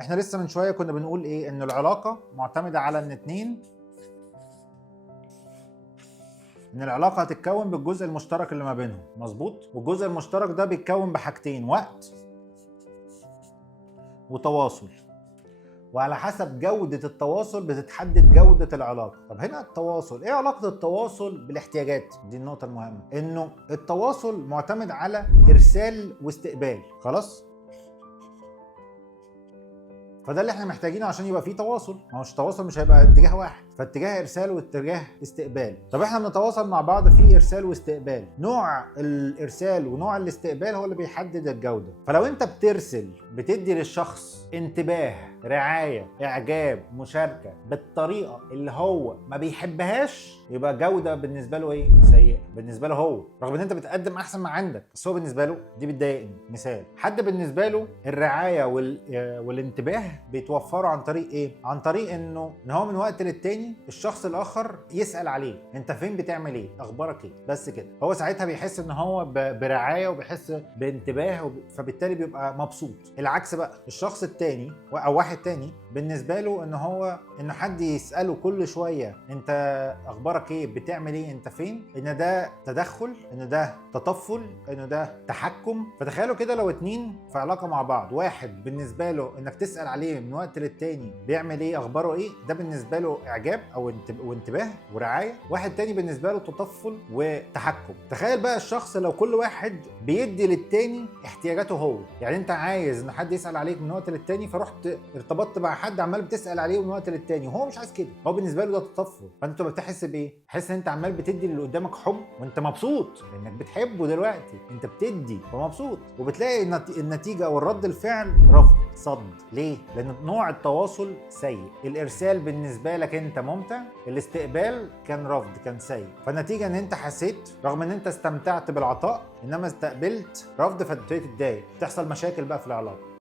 احنا لسه من شويه كنا بنقول ايه؟ ان العلاقه معتمده على ان العلاقه هتتكون بالجزء المشترك اللي ما بينهم، مظبوط؟ والجزء المشترك ده بيتكون بحاجتين: وقت وتواصل. وعلى حسب جودة التواصل بتتحدد جودة العلاقة. طب هنا التواصل، ايه علاقة التواصل بالاحتياجات؟ دي النقطة المهمة، انه التواصل معتمد على ارسال واستقبال، خلاص؟ فده اللي احنا محتاجينه عشان يبقى فيه تواصل. ما هوش تواصل مش هيبقى اتجاه واحد، فاتجاه ارسال واتجاه استقبال. طب احنا بنتواصل مع بعض في ارسال واستقبال، نوع الارسال ونوع الاستقبال هو اللي بيحدد الجوده. فلو انت بترسل، بتدي للشخص انتباه، رعايه، اعجاب، مشاركه بالطريقه اللي هو ما بيحبهاش، يبقى جوده بالنسبه له ايه؟ سيئه بالنسبه له هو، رغم ان انت بتقدم احسن ما عندك، بس هو بالنسبه له دي بتضايقني. مثال: حد بالنسبه له الرعايه والانتباه بيتوفروا عن طريق ايه؟ عن طريق ان هو من وقت للتاني الشخص الاخر يسال عليه: انت فين؟ بتعمل ايه؟ اخبارك ايه؟ بس كده. هو ساعتها بيحس ان هو برعايه وبيحس بانتباه، فبالتالي بيبقى مبسوط. العكس بقى، الشخص التاني او واحد تاني بالنسبه له ان حد يساله كل شويه: انت اخبارك ايه؟ بتعمل ايه؟ انت فين؟ ان ده تدخل، ان ده تطفل، ان ده تحكم. فتخيلوا كده لو اتنين في علاقه مع بعض، واحد بالنسبه له انك تسال عليه من وقت للتاني بيعمل ايه؟ اخباره ايه؟ ده بالنسبه له اعجاب او وانتباه ورعايه. واحد تاني بالنسبه له تطفل وتحكم. تخيل بقى الشخص لو كل واحد بيدي للتاني احتياجاته هو. يعني انت عايز ان حد يسال عليك من وقت للتاني، فرحت ارتبطت مع حد عمال بتسال عليه من وقت للتاني، وهو مش عايز كده، هو بالنسبه له ده تطفل. فانت بتحس بايه؟ تحس ان انت عمال بتدي اللي قدامك حب وانت مبسوط لانك بتحبه دلوقتي، انت بتدي ومبسوط، وبتلاقي النتيجه او الرد الفعل رفض، صد. ليه؟ لان نوع التواصل سيء. الارسال بالنسبه لك انت ممتع، الاستقبال كان رفض، كان سيء. فالنتيجه ان انت حسيت رغم ان انت استمتعت بالعطاء، انما استقبلت رفض، فابتديت تتضايق، تحصل مشاكل بقى في العلاقه.